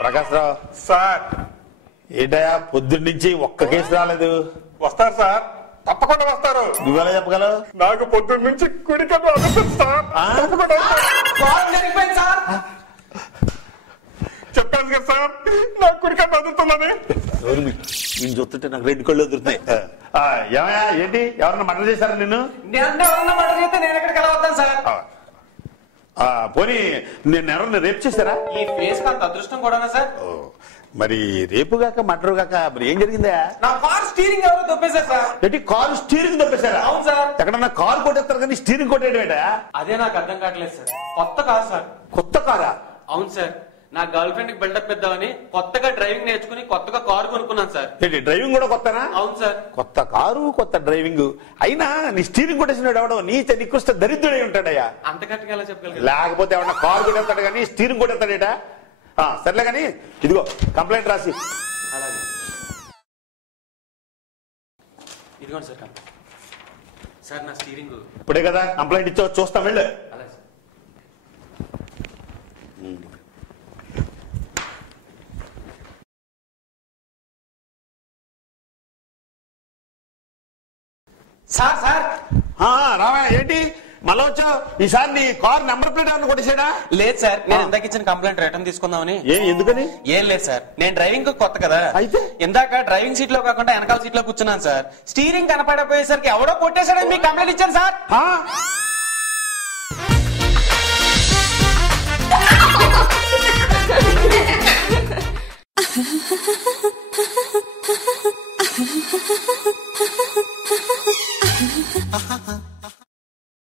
ప్రకాష్ రావు sir ఏంటయా పొద్దున్న నుంచి ఒక్క కేసు రాలేదు. వస్తారు సార్, తప్పకుండా వస్తారు. నువ్వెలా చెప్పగలవు? నాకు పొద్దున్న నుంచి కుడికన్ను అదుపుతుంది సార్. తప్పకుండా వస్తారు. చెప్పాను కదా సార్, నాకు కుడికన్ను అదుపుతున్నది. నేను చూస్తుంటే నాకు రెండు కళ్ళు వదులుతాయి. ఏమయ్యా ఏంటి, ఎవరన్నా మర్డర్ చేశారా నిన్ను? మర్డర్ చేస్తే నేను ఎక్కడికి ఎలా వస్తాను సార్? పోనీ నేను ఎవరన్నా రేపు చేశారా? ఈ ఫేస్ అంత అదృష్టం కూడా సార్. మరి రేపు కాక మర్డర్ కాక మరి ఏం జరిగిందా? నా కార్ స్టీరింగ్ ఎవరో దొప్పేశారు సార్. ఏంటి, కారు స్టీరింగ్ దొప్పేశారా? అవును సార్. ఎక్కడన్నా కారు కొట్టేస్తారు కానీ స్టీరింగ్ కొట్టేయడం. అదే నాకు అర్థం కావట్లేదు సార్. కొత్త కార్ సార్. కొత్త కారా? అవును సార్. నా గర్ల్ ఫ్రెండ్ కి బిల్డప్ ఇద్దామని కొత్తగా డ్రైవింగ్ నేర్చుకుని కొత్తగా కారు కొనుక్కున్నాను సార్. ఏంటి, డ్రైవింగ్ కూడా కొత్తనా? అవును సార్. కొత్త కారు కొత్త డ్రైవింగ్ అయినా నీ స్టీరింగ్ కొట్టేసినాడు ఎవడో నీచ నికృష్ట దరిద్రుడై ఉంటాడయ్యా. అంత గట్టిగా ఎలా చెప్పగలరు? లేకపోతే ఎవడన్నా కారు కొట్టేస్తాడు కానీ స్టీరింగ్ కొట్టేస్తాడేట. సర్లే కానీ ఇదిగో కంప్లైంట్ రాసి. అలాగే ఇదిగోండి సార్ కంప్లైంట్. సార్ నా స్టీరింగ్. ఇప్పుడే కదా కంప్లైంట్ ఇచ్చా, చూస్తాం వెళ్ళు. అలాగే సార్. సార్ సార్ రావా, ఏంటి మళ్ళా వచ్చావు? ఈసారి నీ కార్ నెంబర్ ప్లేట్ ఏమన్నా కొట్టేసాడా? లేదు సార్, నేను ఇందాక ఇచ్చిన కంప్లైంట్ రిటర్న్ తీసుకుందామని. ఎందుకని? ఏం లేదు సార్, నేను డ్రైవింగ్ కొత్త కదా. అయితే ఇందాక డ్రైవింగ్ సీట్ లో కాకుండా వెనకాల సీట్ లో కూర్చున్నాను సార్. స్టీరింగ్ కనపడపోయేసరికి ఎవడో కొట్టేశాడని మీకు కంప్లైంట్ ఇచ్చాను సార్. Ha ha ha.